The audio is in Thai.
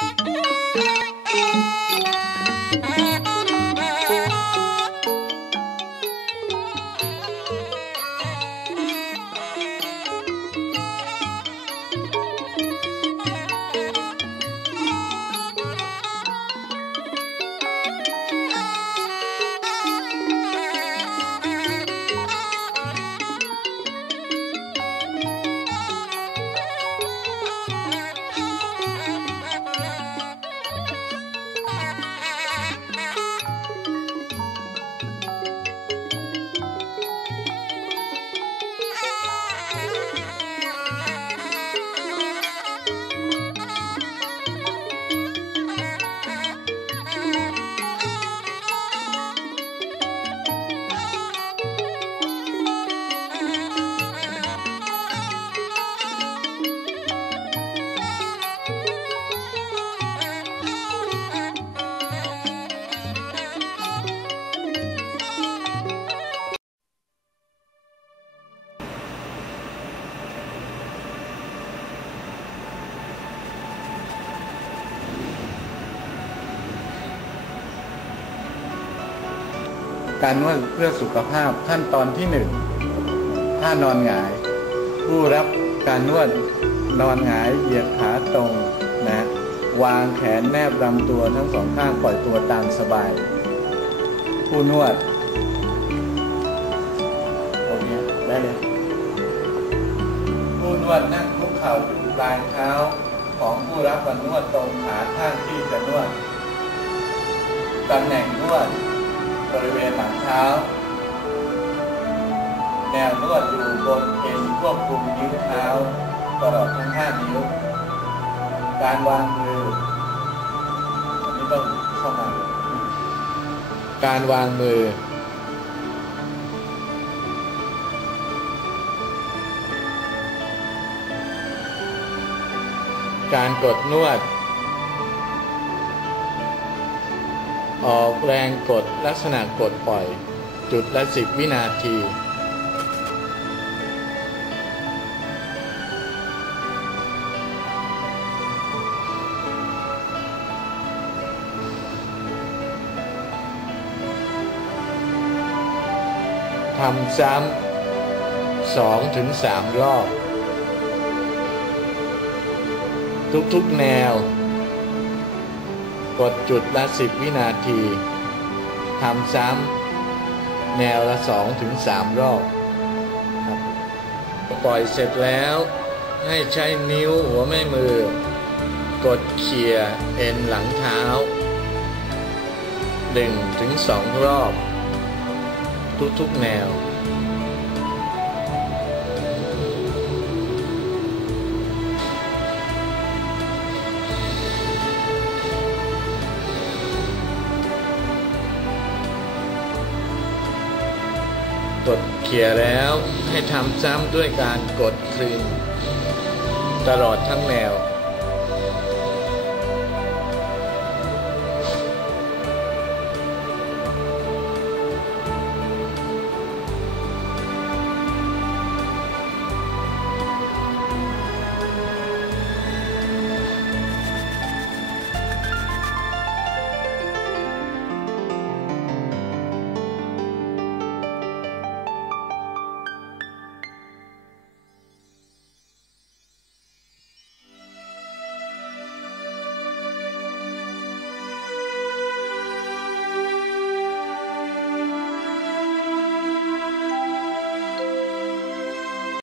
Thank you. การนวดเพื่อสุขภาพขั้นตอนที่หนึ่งท่านอนหงาย ผู้รับการนวดนอนหงายเหยียดขาตรงนะวางแขนแนบลำตัวทั้งสองข้างปล่อยตัวตามสบาย ผู้นวดตรงนี้ได้เลยผู้นวดนั่งคุกเข่าอยู่ปลายเท้าของผู้รับการนวดตรงขาข้างที่จะนวดตำแหน่งนวด บริเวณหลังเท้า แนวนวดอยู่บนเอ็นควบคุมนิ้วเท้าตลอดทั้งห้านิ้ว การวางมืออันนี้ต้องเข้ามา การวางมือ การกดนวด ออกแรงกดลักษณะกดปล่อย จุดละสิบวินาที ทำซ้ำสองถึงสามรอบ ทุกๆแนว กดจุดละสิบวินาทีทำซ้ำแนวละสองถึงสามรอบครับปล่อยเสร็จแล้วให้ใช้นิ้วหัวแม่มือ กดเขี่ยเอ็นหลังเท้าหนึ่งถึงสองรอบ ทุกๆแนว กดเขี่ยแล้วให้ทำซ้ำด้วยการกดคลึงตลอดทั้งแนว